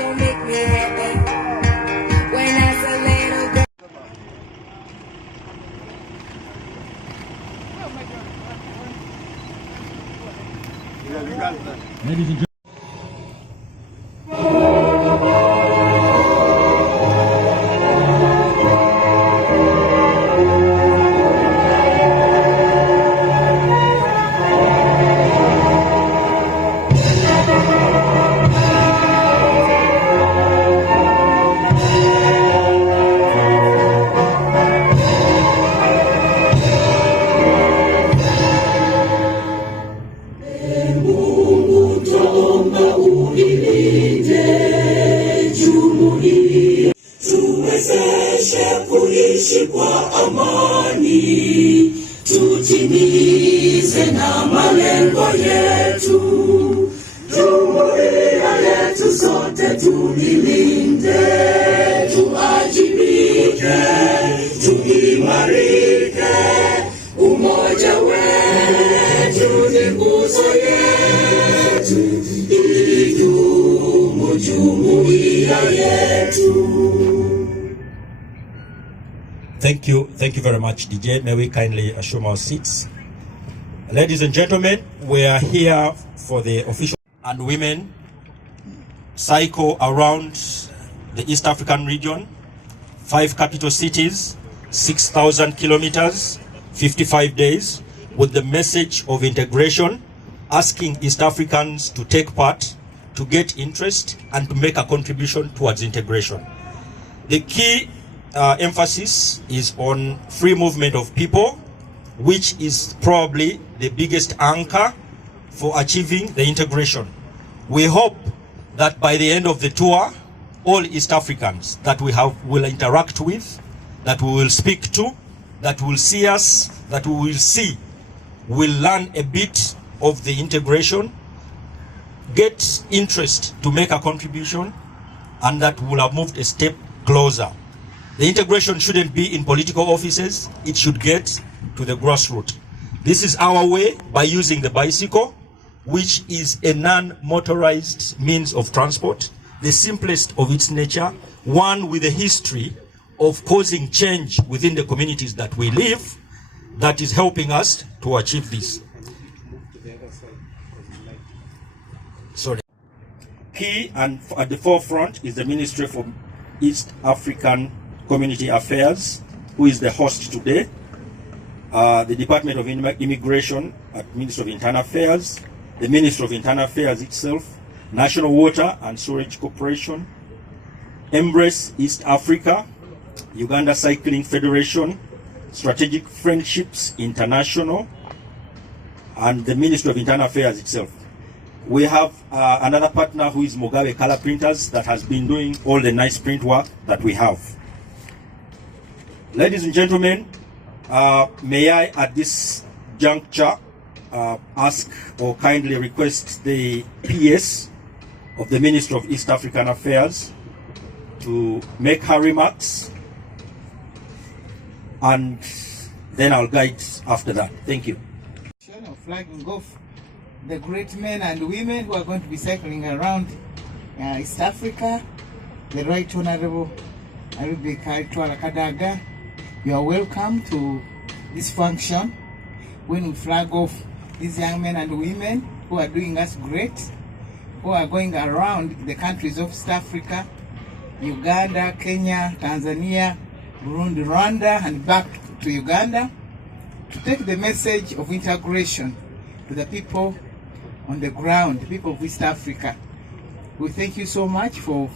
don't make me happy. When I was a little girl. Ladies and gentlemen. Tuwezeshe kuishi kwa amani, tutimize na malengo yetu. Jumuiya yetu sote tuilinde, tuajibike, tuimarike. Umoja wetu ni nguzo yetu, idumu jumuiya yetu. Thank you very much, DJ. May we kindly assume our seats. Ladies and gentlemen, we are here for the official and women cycle around the East African region, 5 capital cities, 6,000 kilometers, 55 days, with the message of integration, asking East Africans to take part, to get interest, and to make a contribution towards integration. The key emphasis is on free movement of people, which is probably the biggest anchor for achieving the integration. We hope that by the end of the tour, all East Africans that we will interact with, that we will speak to, that will see us, that we will see, will learn a bit of the integration, get interest to make a contribution, and that will have moved a step closer. The integration shouldn't be in political offices, it should get to the grassroots. This is our way by using the bicycle, which is a non-motorized means of transport, the simplest of its nature, one with a history of causing change within the communities that we live, that is helping us to achieve this. Sorry. Key and at the forefront is the Ministry for East African Community Affairs, who is the host today, the Department of Immigration at Ministry of Internal Affairs, the Ministry of Internal Affairs itself, National Water and Sewerage Corporation, Embrace East Africa, Uganda Cycling Federation, Strategic Friendships International, and the Ministry of Internal Affairs itself. We have another partner who is Mugabe Color Printers that has been doing all the nice print work that we have. Ladies and gentlemen, may I at this juncture ask or kindly request the PS of the Ministry of East African Affairs to make her remarks, and then I'll guide after that. Thank you. Flagging off the great men and women who are going to be cycling around East Africa, the Right Honourable Rebecca Alitwala. You are welcome to this function when we flag off these young men and women who are doing us great, who are going around the countries of East Africa, Uganda, Kenya, Tanzania, Burundi, Rwanda, and back to Uganda, to take the message of integration to the people on the ground, the people of East Africa. We thank you so much for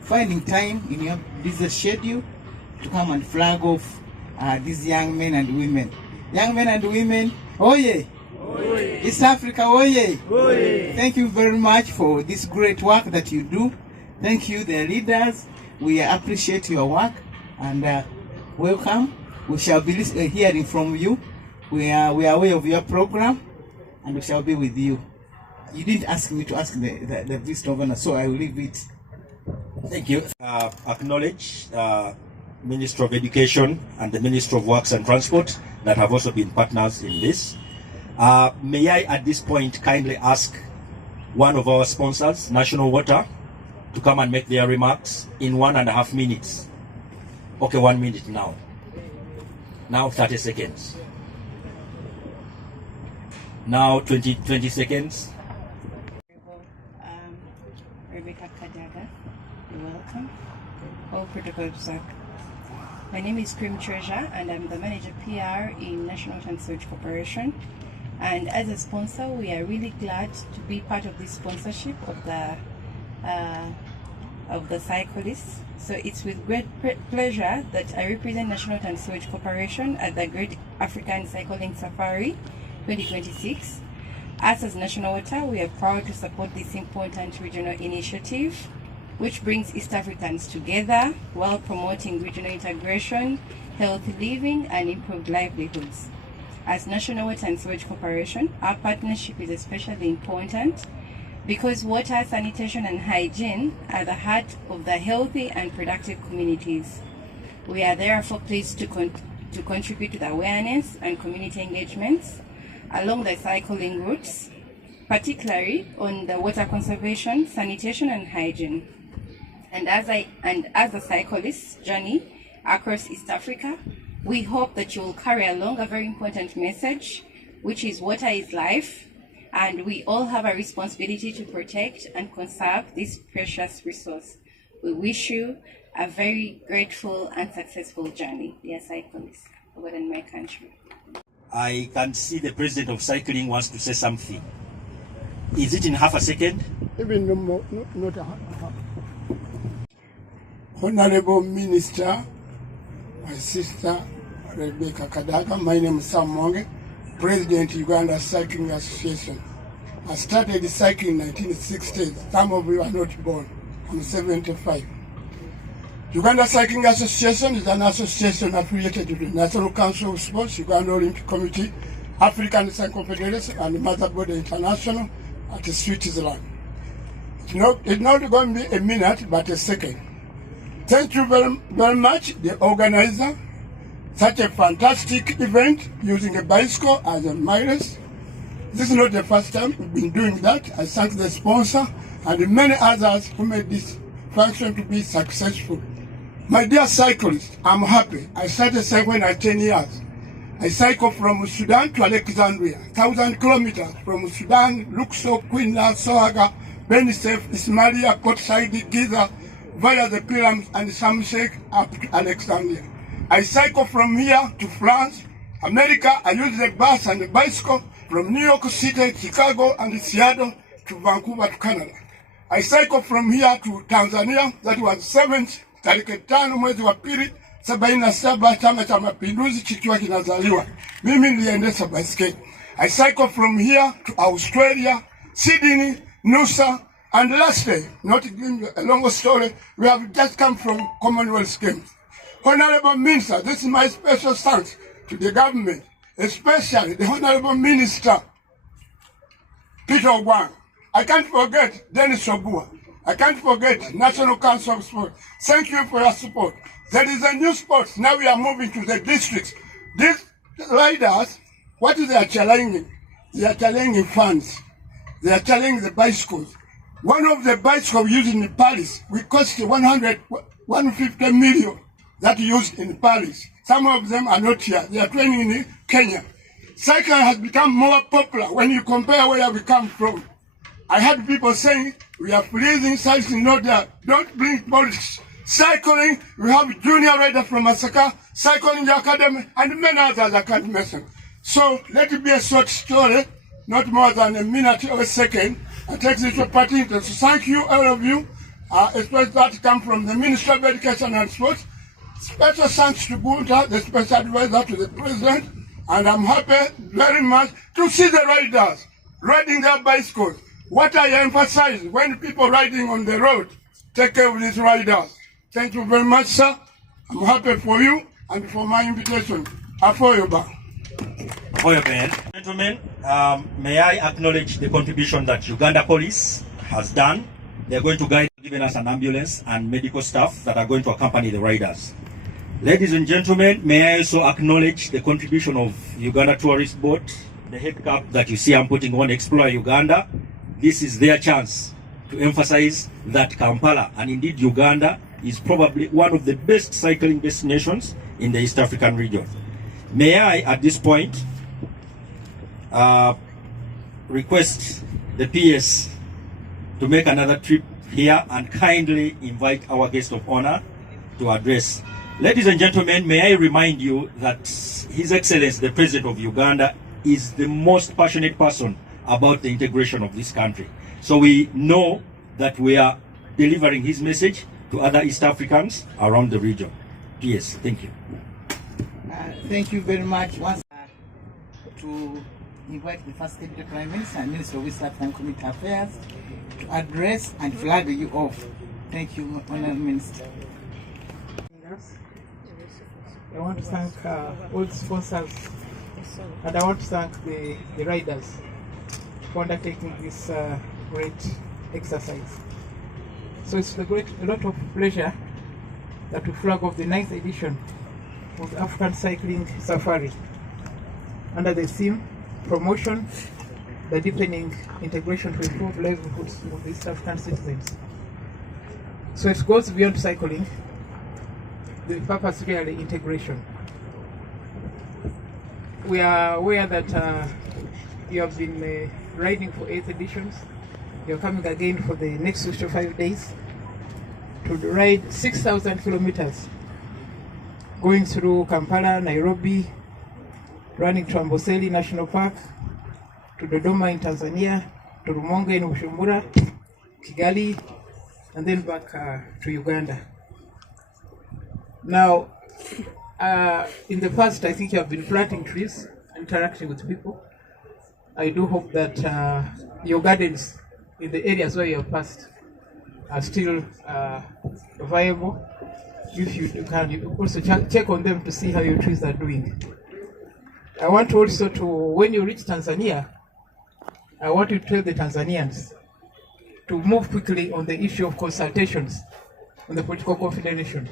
finding time in your busy schedule to come and flag off these young men and women. Young men and women, oye! Oye! East Africa, oye! Oye! Thank you very much for this great work that you do. Thank you, the leaders. We appreciate your work, and welcome. We shall be hearing from you. We are aware of your program, and we shall be with you. You didn't ask me to ask the Vice Governor, so I will leave it. Thank you. Acknowledge Minister of Education and the Minister of Works and Transport that have also been partners in this. May I at this point kindly ask one of our sponsors, National Water, to come and make their remarks in 1.5 minutes. Okay, 1 minute now. Now 30 seconds. Now 20 seconds. Rebecca Alitwala, you're welcome. All protocols observed. My name is Cream Treasure and I'm the Manager PR in National Water and Sewage Corporation. And as a sponsor, we are really glad to be part of this sponsorship of the cyclists. So it's with great pleasure that I represent National Water and Sewage Corporation at the Great African Cycling Safari 2026. Us as National Water, we are proud to support this important regional initiative, which brings East Africans together while promoting regional integration, healthy living, and improved livelihoods. As National Water and Sewage Corporation, our partnership is especially important because water, sanitation, and hygiene are the heart of the healthy and productive communities. We are therefore pleased to contribute to the awareness and community engagements along the cycling routes, particularly on the water conservation, sanitation, and hygiene. And as a cyclist journey across East Africa, we hope that you will carry along a very important message, which is water is life, and we all have a responsibility to protect and conserve this precious resource. We wish you a very grateful and successful journey, dear cyclists, over in my country. I can see the president of cycling wants to say something. Is it in half a second? Even no more, not a half. Honorable Minister, my sister Rebecca Alitwala, my name is Sam Monge, President Uganda Cycling Association. I started cycling in 1960. Some of you are not born. I'm 75. Uganda Cycling Association is an association affiliated to the National Council of Sports, Uganda Olympic Committee, African Cycling Confederation, and Motherboard International at Switzerland. It's not going to be a minute, but a second. Thank you very much, the organizer. Such a fantastic event using a bicycle as a mileage. This is not the first time we've been doing that. I thank the sponsor and many others who made this function to be successful. My dear cyclists, I'm happy. I started cycling at 10 years. I cycle from Sudan to Alexandria, 1,000 kilometers from Sudan, Luxor, Quinla, Sohaga, Benisef, Ismailia, Port Said, Giza, via the pyramids and Shamshek up to Alexandria. I cycle from here to France, America. I use the bus and the bicycle from New York City, Chicago, and Seattle to Vancouver to Canada. I cycle from here to Tanzania. That was 7th tarehe 5 mwezi wa pili 77 Chama cha Mapinduzi kikiwa kinazaliwa. Mimi niliendesha baiskeli. I cycle from here to Australia, Sydney, Noosa, and lastly, not giving a long story, we have just come from Commonwealth Games. Honorable Minister, this is my special thanks to the government, especially the Honorable Minister, Peter Ogwang. I can't forget Dennis Ogua. I can't forget National Council of Sport. Thank you for your support. There is a new sport. Now we are moving to the districts. These riders, what is they are challenging? They are challenging funds. They are challenging the bicycles. One of the bicycles used in Paris will cost 150 million that used in Paris. Some of them are not here. They are training in Kenya. Cycling has become more popular when you compare where we come from. I had people saying, we are freezing cycling, not there. Don't bring politics. Cycling, we have junior riders from Masaka, cycling academy, and many others I can't mention. So let it be a short story, not more than a minute or a second. I take this opportunity to thank you, all of you, especially that come from the Ministry of Education and Sports. Special thanks to Gunta, the special advisor to the President, and I'm happy very much to see the riders riding their bicycles. What I emphasize when people riding on the road, take care of these riders. Thank you very much, sir. I'm happy for you and for my invitation. Afoyoba. Gentlemen, may I acknowledge the contribution that Uganda Police has done. They're going to guide, giving us an ambulance and medical staff that are going to accompany the riders. Ladies and gentlemen, may I also acknowledge the contribution of Uganda Tourist Board, the head cap that you see I'm putting on Explore Uganda. This is their chance to emphasize that Kampala and indeed Uganda is probably one of the best cycling destinations in the East African region. May I, at this point, request the PS to make another trip here and kindly invite our guest of honor to address. Ladies and gentlemen, may I remind you that His Excellency, the President of Uganda, is the most passionate person about the integration of this country. So we know that we are delivering his message to other East Africans around the region. PS, thank you. Thank you very much once to invite the First Deputy Prime Minister and Minister of East African Community Affairs to address and flag you off. Thank you, Honourable Minister. I want to thank all the sponsors, and I want to thank the riders for undertaking this great exercise. So it's a lot of pleasure that we flag off the 9th edition of the African Cycling Safari under the theme Promotion, the Deepening Integration to Improve Livelihoods of the East African citizens. So it goes beyond cycling. The purpose really integration. We are aware that you have been riding for 8 editions. You're coming again for the next 65 days to ride 6,000 kilometers, going through Kampala, Nairobi, running to Amboseli National Park, to Dodoma in Tanzania, to Rumonge in Bujumbura, Kigali, and then back to Uganda. Now, in the past, I think you have been planting trees, interacting with people. I do hope that your gardens in the areas where you have passed are still viable. If you can, you also check on them to see how your trees are doing. I want also to, when you reach Tanzania, I want you to tell the Tanzanians to move quickly on the issue of consultations on the political confederation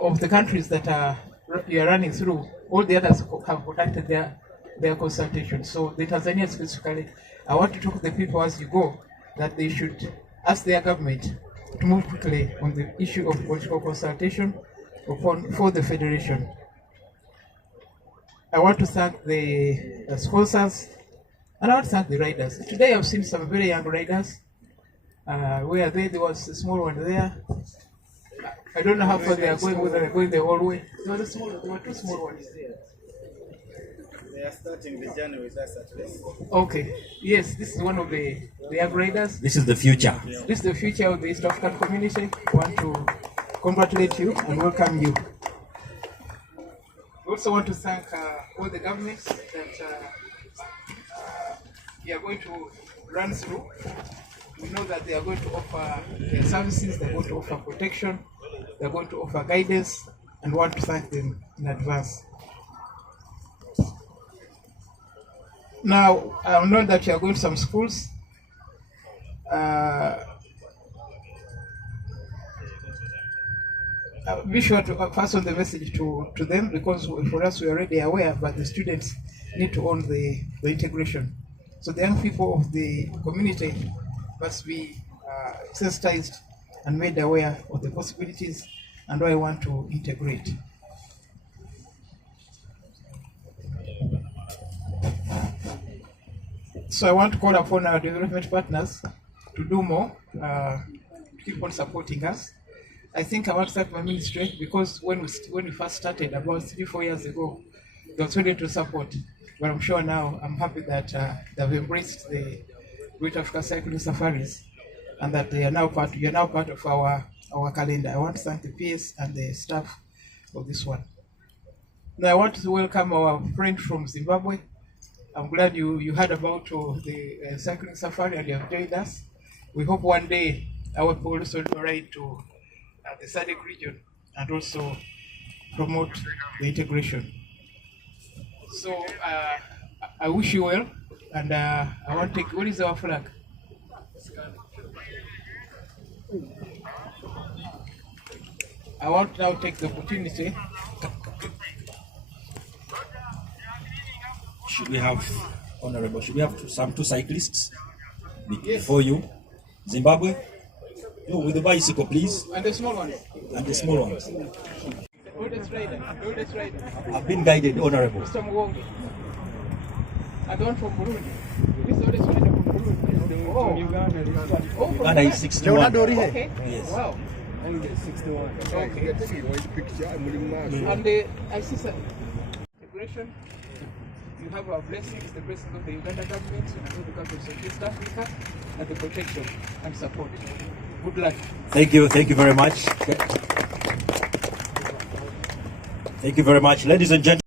of the countries that you are running through. All the others have conducted their consultations. So the Tanzanians specifically, I want to talk to the people as you go that they should ask their government to move quickly on the issue of political consultation for the federation. I want to thank the sponsors, and I want to thank the riders. Today I've seen some very young riders. Where there was a small one there. I don't know how far they are going, whether they're going the whole way. There were 2 small ones there. They are starting the journey with us at least. Okay. Yes, this is one of the young riders. This is the future. This is the future of the East African community. I want to congratulate you and welcome you. We also want to thank all the governments that you are going to run through. We know that they are going to offer their services, they are going to offer protection, they are going to offer guidance, and we want to thank them in advance. Now, I know that you are going to some schools. Be sure to pass on the message to them, because for us we are already aware, but the students need to own the integration. So the young people of the community must be sensitized and made aware of the possibilities and why I want to integrate. So I want to call upon our development partners to do more, to keep on supporting us. I think I want to thank my ministry, because when we first started about 3-4 years ago, they was ready to support. But I'm sure now, I'm happy that they've embraced the Great Africa Cycling Safaris, and that they are now part of our calendar. I want to thank the PS and the staff of this one. Now I want to welcome our friend from Zimbabwe. I'm glad you heard about the cycling safari and you have joined us. We hope one day our people also ride to the SADC region and also promote the integration. So I wish you well, and I want to take, what is our flag? I want to now take the opportunity. Should we have, Honorable, should we have two cyclists before you? Zimbabwe. You with the bicycle, please. And the small ones. And the small ones. Oldest rider. Oldest rider. I've been guided, Honorable. Mr. Mwongi. And the one from Burundi. This is the oldest rider from Burundi. Oh. Uganda is 61. Okay. Yes. Wow. Okay. And I see some integration. You have our blessings, the blessings of the Uganda government and all the governments of East Africa, and the protection and support. Good luck. Thank you very much. Thank you very much, ladies and gentlemen.